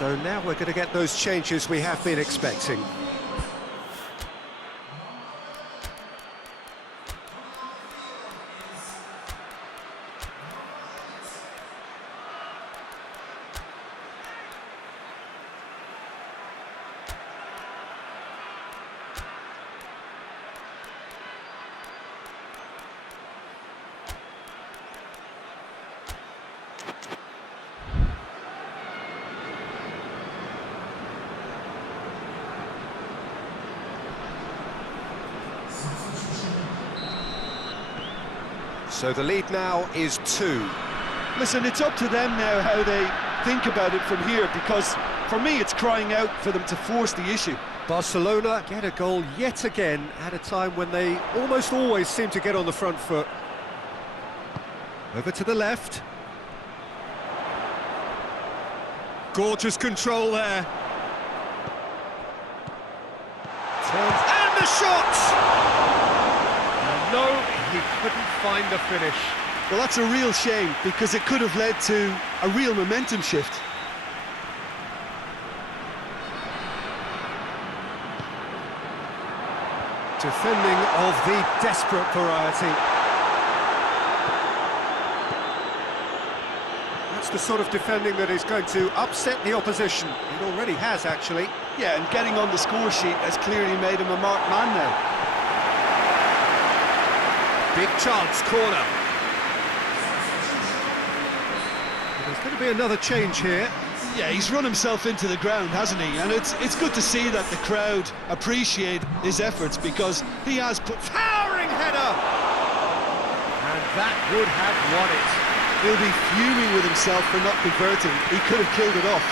So now we're going to get those changes we have been expecting. So the lead now is 2. Listen, it's up to them now how they think about it from here, because for me it's crying out for them to force the issue. Barcelona get a goal yet again at a time when they almost always seem to get on the front foot. Over to the left. Gorgeous control there. Turns and the shot! And no, he couldn't find the finish. Well, that's a real shame, because it could have led to a real momentum shift. Defending of the desperate variety. That's the sort of defending that is going to upset the opposition. It already has, actually. Yeah, and getting on the score sheet has clearly made him a marked man now. Big chance, corner. There's going to be another change here. Yeah, he's run himself into the ground, hasn't he? And it's good to see that the crowd appreciate his efforts, because he has put... Towering header! And that would have won it. He'll be fuming with himself for not converting. He could have killed it off.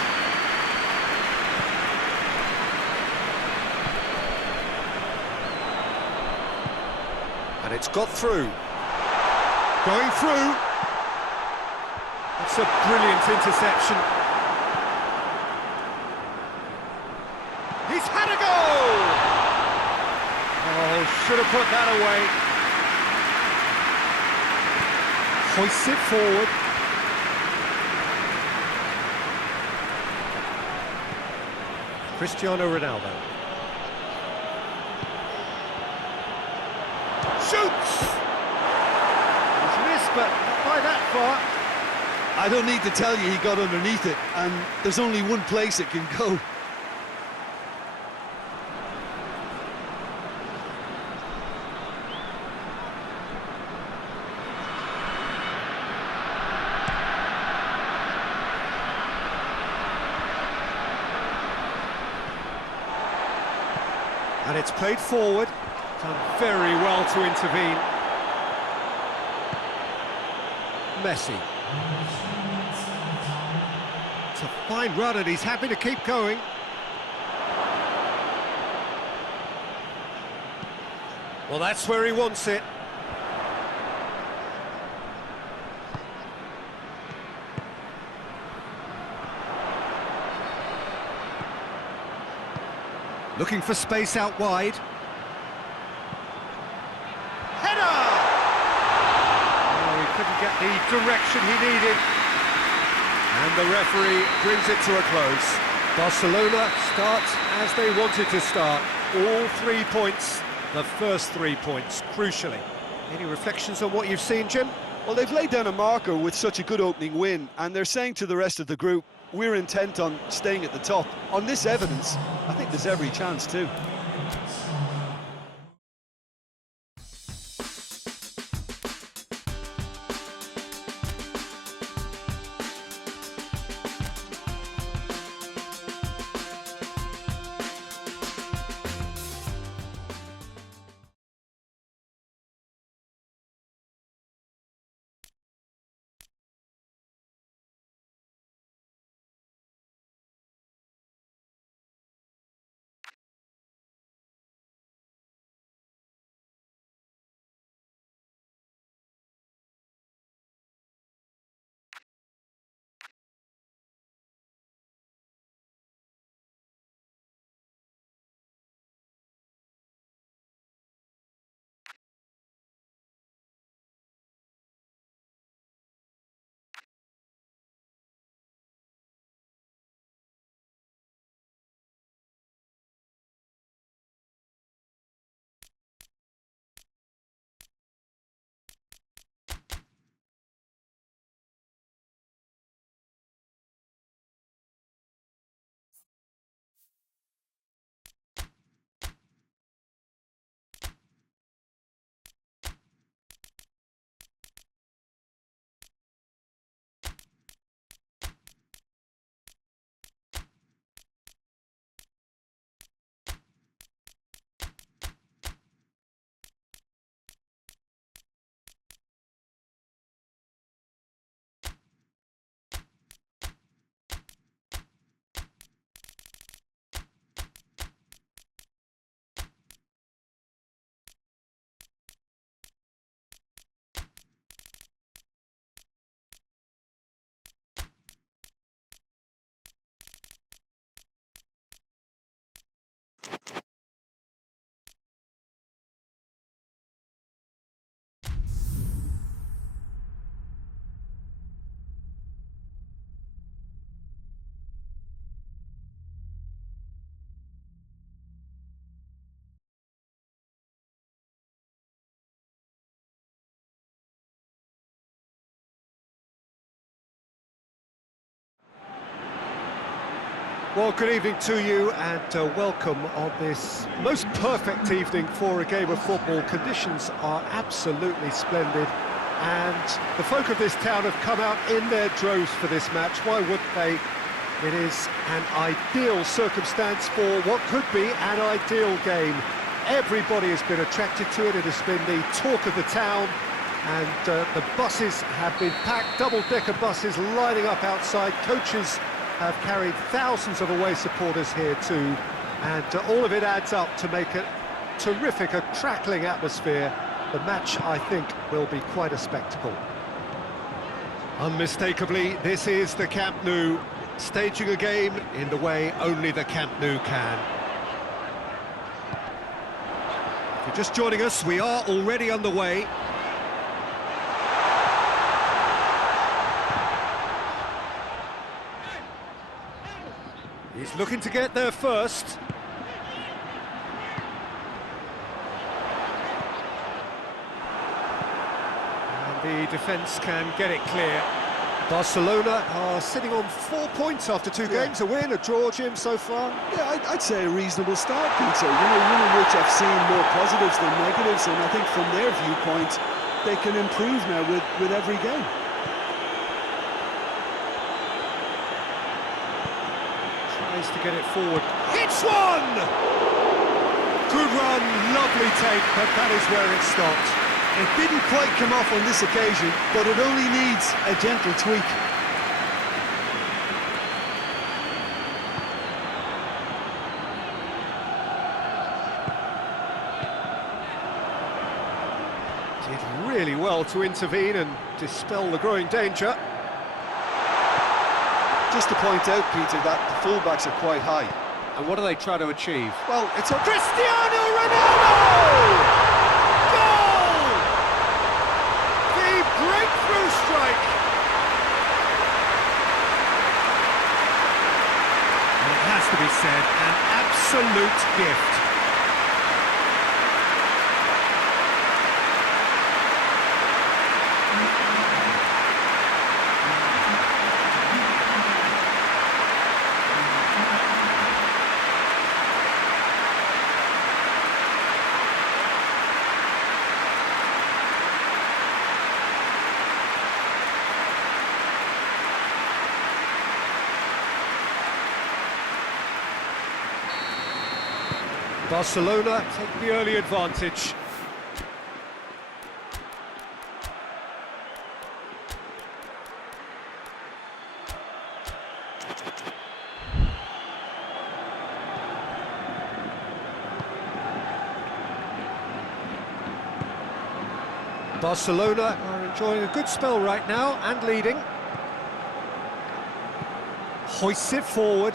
And it's got through. Going through. It's a brilliant interception. He's had a goal! Oh, should have put that away. Hoists it forward. Cristiano Ronaldo. Shoots! He's missed, but not by that far. I don't need to tell you he got underneath it, and there's only one place it can go. And it's played forward. Done very well to intervene. Messi. It's a fine run and he's happy to keep going. Well, that's where he wants it. Looking for space out wide. Header! Oh, he couldn't get the direction he needed. And the referee brings it to a close. Barcelona starts as they wanted to start. All 3 points, the first 3 points, crucially. Any reflections on what you've seen, Jim? Well, they've laid down a marker with such a good opening win, and they're saying to the rest of the group, we're intent on staying at the top. On this evidence, I think there's every chance too. Well, good evening to you and welcome on this most perfect evening for a game of football. Conditions are absolutely splendid and the folk of this town have come out in their droves for this match. Why wouldn't they? It is an ideal circumstance for what could be an ideal game. Everybody has been attracted to it. It has been the talk of the town, and the buses have been packed, double-decker buses lining up outside. Coaches have carried thousands of away supporters here too, and all of it adds up to make it terrific, a crackling atmosphere. The match, I think, will be quite a spectacle. Unmistakably, this is the Camp Nou, staging a game in the way only the Camp Nou can. If you're just joining us, we are already underway. He's looking to get there first. And the defence can get it clear. Barcelona are sitting on 4 points after two games, a win, a draw, Jim, so far. Yeah, I'd say a reasonable start, Peter. You know, one in which I've seen more positives than negatives, and I think from their viewpoint, they can improve now with every game. Tries to get it forward. Hits one! Good run, lovely take, but that is where it stopped. It didn't quite come off on this occasion, but it only needs a gentle tweak. Did really well to intervene and dispel the growing danger. Just to point out, Peter, that the fullbacks are quite high. And what do they try to achieve? Well, it's a... Cristiano Ronaldo! Goal! The breakthrough strike! And it has to be said, an absolute gift. Barcelona take the early advantage. Barcelona are enjoying a good spell right now and leading. Hoists it forward.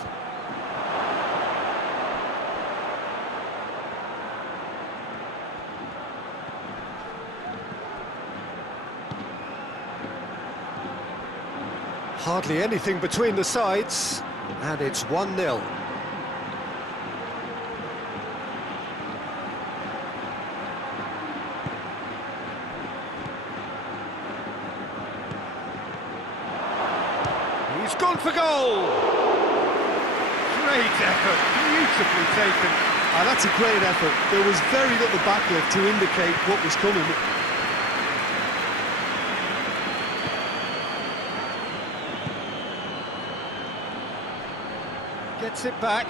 Hardly anything between the sides, and it's 1-0. He's gone for goal! Great effort, beautifully taken. That's a great effort. There was very little backlift to indicate what was coming. Gets it back.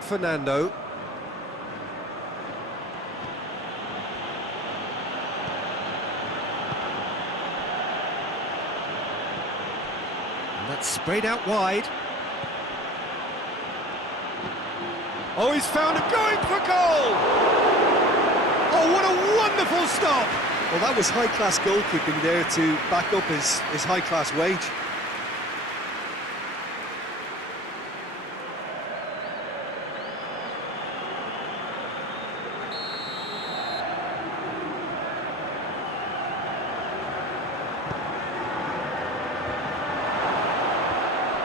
Fernando. And that's sprayed out wide. Oh, he's found him going for goal! Oh, what a wonderful stop! Well, that was high-class goalkeeping there to back up his high-class wage.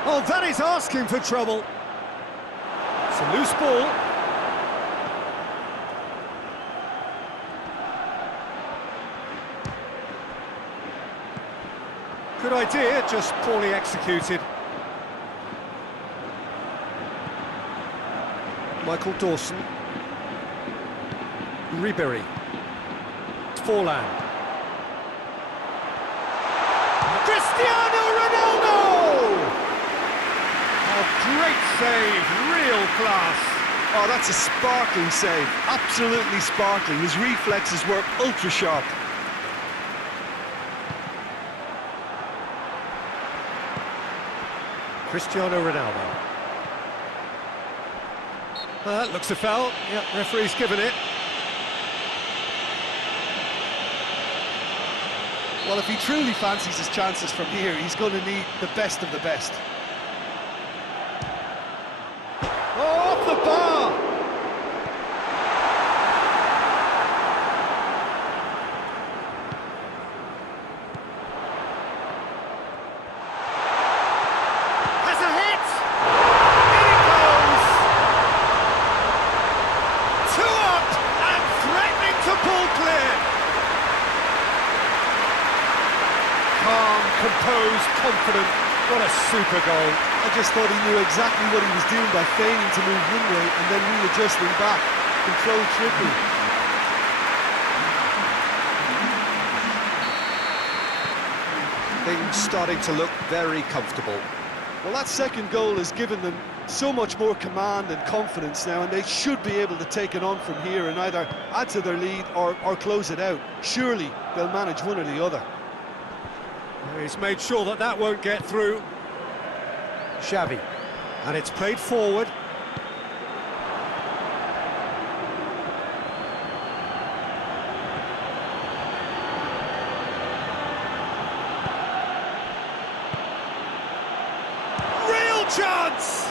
Oh, that is asking for trouble. It's a loose ball. Good idea, just poorly executed. Michael Dawson. Ribery. Forlan. Cristiano Ronaldo! Oh, great save, real class. Oh, that's a sparkling save, absolutely sparkling. His reflexes were ultra sharp. Cristiano Ronaldo. That looks a foul. Yep, referee's given it. Well, if he truly fancies his chances from here, he's going to need the best of the best. Oh, off the bar! Has a hit! In it goes! Two up and threatening to pull clear. Calm, composed, confident. What a super goal. I just thought he knew exactly what he was doing by feigning to move one way and then readjusting back. Controlled trickery. Things starting to look very comfortable. Well, that second goal has given them so much more command and confidence now, and they should be able to take it on from here and either add to their lead or close it out. Surely they'll manage one or the other. He's made sure that that won't get through. Xavi, and it's played forward. Real chance!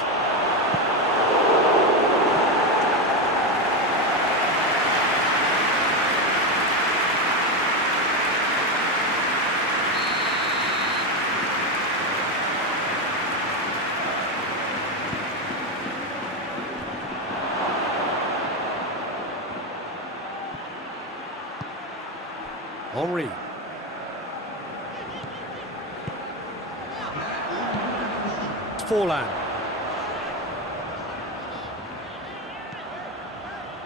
Henry. Forlan.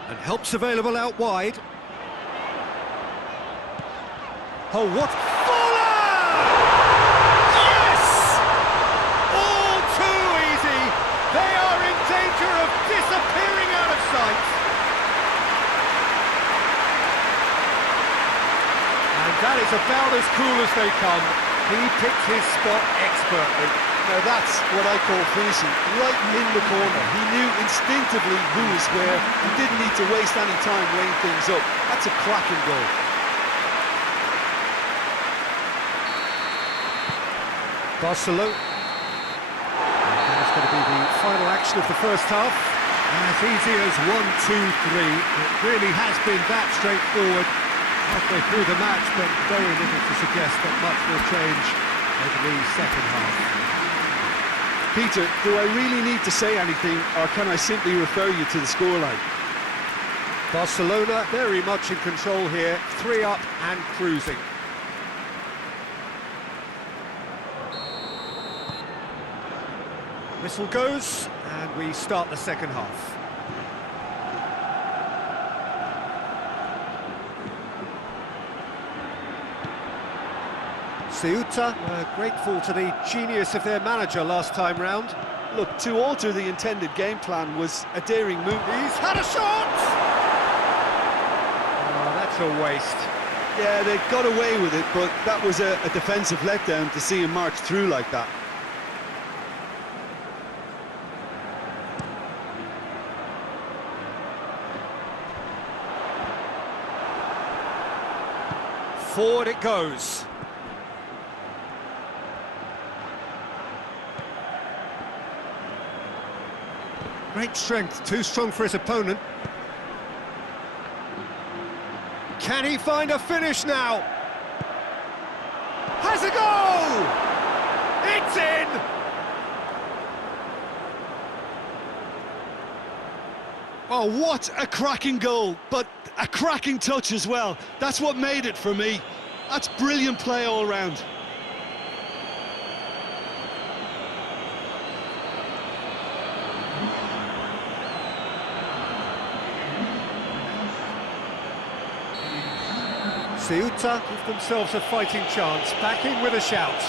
And help's available out wide. Oh, what? Forlan! Yes! All too easy. They are in danger of disappearing out of sight. And that is about as cool as they come. He picked his spot expertly. Now that's what I call finishing, right in the corner. He knew instinctively who was where and didn't need to waste any time weighing things up. That's a cracking goal. Barcelona. That's going to be the final action of the first half. As easy as 1, 2, 3. It really has been that straightforward halfway through the match, but very little to suggest that much will change over the second half. Peter, do I really need to say anything, or can I simply refer you to the scoreline? Barcelona very much in control here, 3 up and cruising. Whistle goes, and we start the second half. Ceuta grateful to the genius of their manager last time round. Look, to alter the intended game plan was a daring move. He's had a shot! Oh, that's a waste. Yeah, they got away with it, but that was a defensive letdown to see him march through like that. Forward it goes. Great strength, too strong for his opponent. Can he find a finish now? Has a goal! It's in! Oh, what a cracking goal, but a cracking touch as well. That's what made it for me. That's brilliant play all round. Ceuta give themselves a fighting chance, back in with a shout.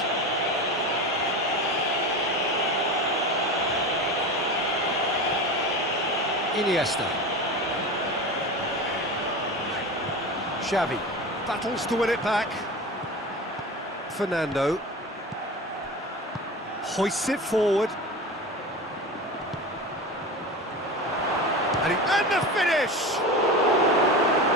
Iniesta. Xavi battles to win it back. Fernando hoists it forward. And the finish!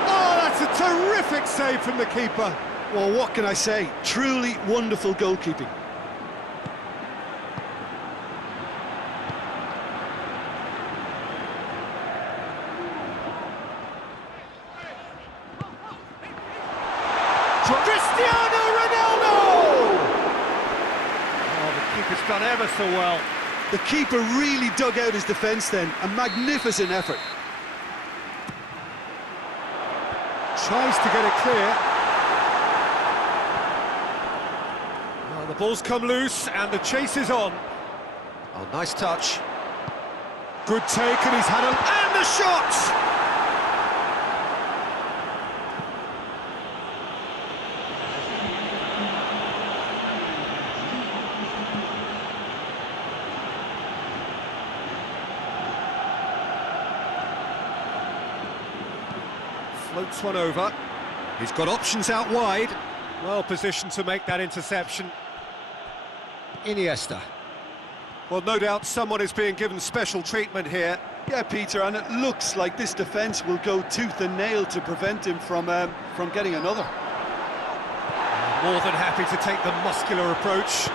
Oh, that's a terrific save from the keeper. Well, what can I say? Truly wonderful goalkeeping. Cristiano Ronaldo! Oh, the keeper's done ever so well. The keeper really dug out his defence then. A magnificent effort. Tries to get it clear. Well, the ball's come loose and the chase is on. Oh, nice touch. Good take, and he's had and the shot! Floats one over. He's got options out wide. Well positioned to make that interception. Iniesta. Well, no doubt someone is being given special treatment here. Yeah, Peter, and it looks like this defence will go tooth and nail to prevent him from getting another. More than happy to take the muscular approach.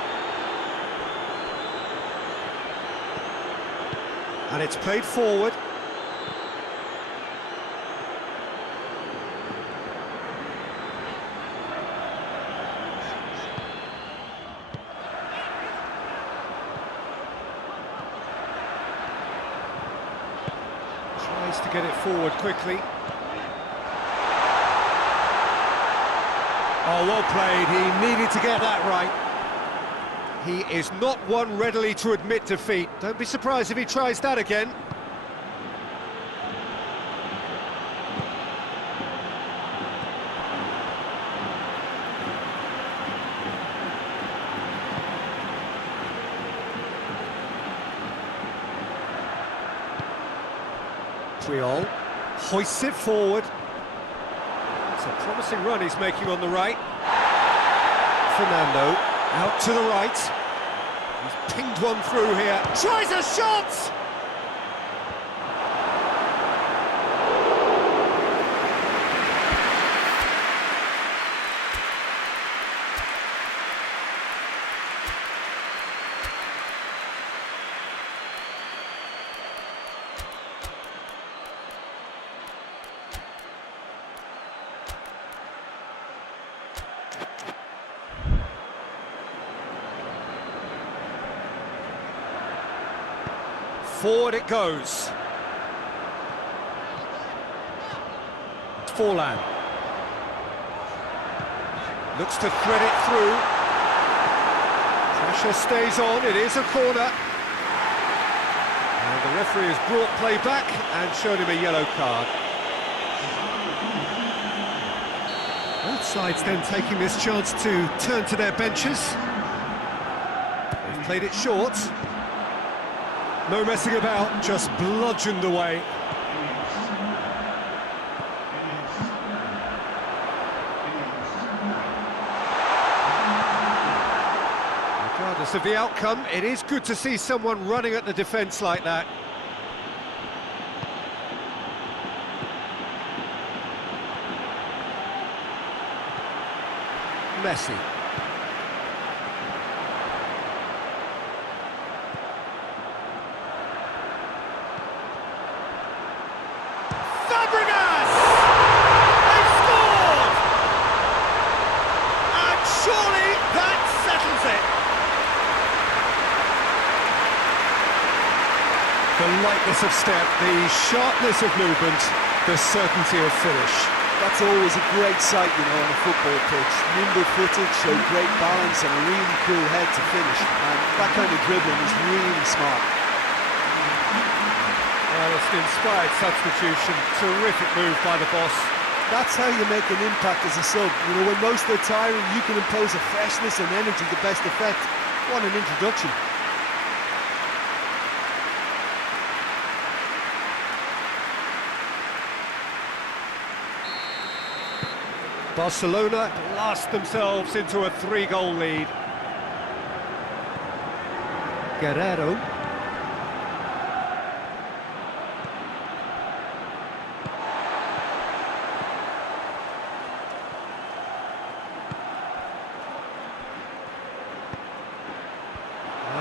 And it's played forward. Tries to get it forward quickly. Oh, well played. He needed to get that right. He is not one readily to admit defeat. Don't be surprised if he tries that again. Triol hoists it forward. It's a promising run he's making on the right. Fernando out to the right. He's pinged one through here. Tries a shot! Forward it goes. Forlan. Looks to thread it through. Pressure stays on, it is a corner. And the referee has brought play back and shown him a yellow card. Both sides then taking this chance to turn to their benches. They've played it short. No messing about, just bludgeoned away. Regardless of the outcome, it is good to see someone running at the defence like that. Messi. The lightness of step, the sharpness of movement, the certainty of finish. That's always a great sight, you know, on a football pitch. Nimble-footed, showed great balance and a really cool head to finish. And that kind of dribbling is really smart. Well, it's an inspired substitution. Terrific move by the boss. That's how you make an impact as a sub. You know, when most are tiring, you can impose a freshness and energy to best effect. What an introduction. Barcelona blast themselves into a 3-goal lead. Guerrero.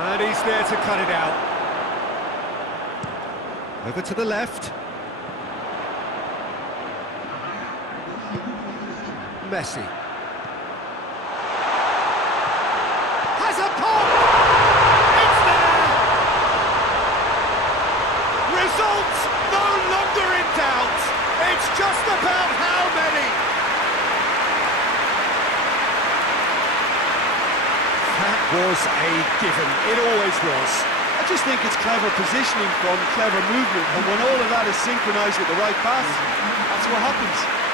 And he's there to cut it out. Over to the left. Messi. Has a pop! It's there! Results no longer in doubt. It's just about how many. That was a given. It always was. I just think it's clever positioning from clever movement, and when all of that is synchronised with the right pass, that's what happens.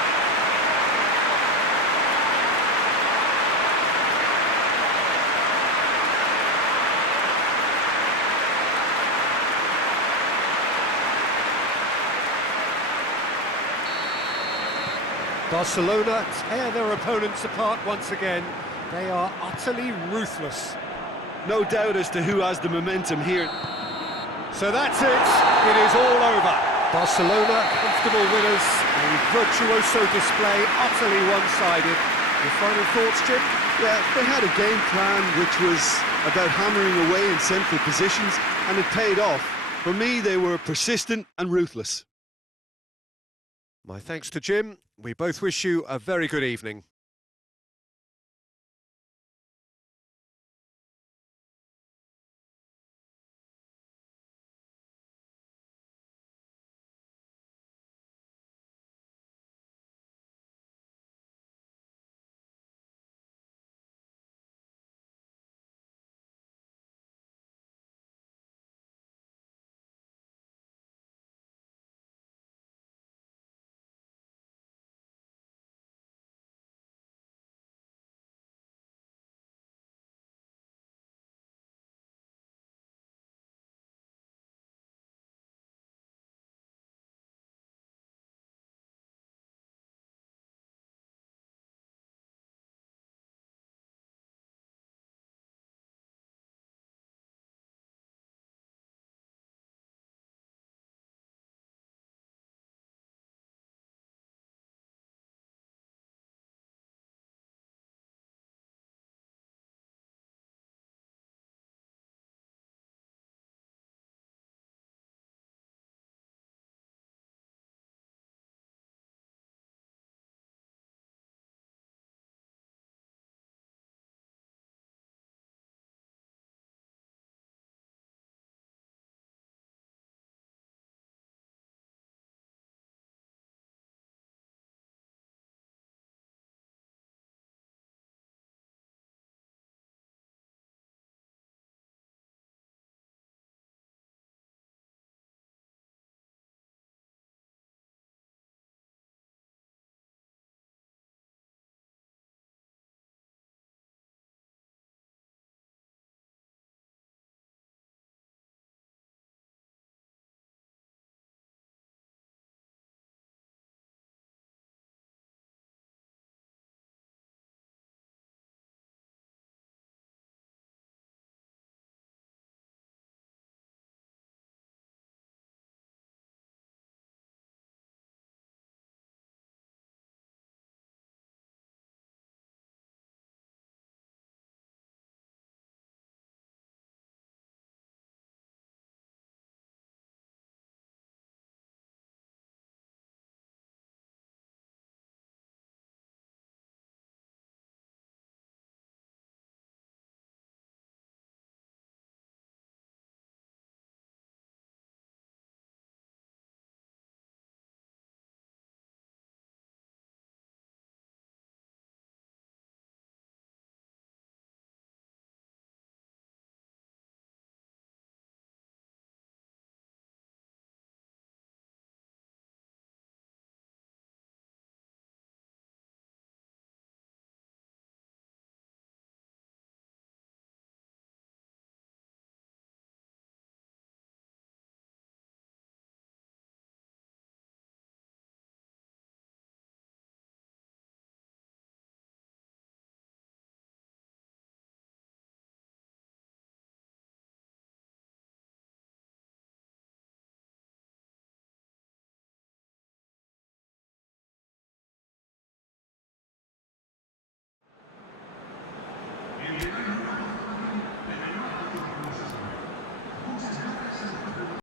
Barcelona tear their opponents apart once again. They are utterly ruthless. No doubt as to who has the momentum here. So that's it. It is all over. Barcelona, comfortable winners. A virtuoso display, utterly one-sided. Your final thoughts, Jim? Yeah, they had a game plan which was about hammering away in central positions, and it paid off. For me, they were persistent and ruthless. My thanks to Jim. We both wish you a very good evening.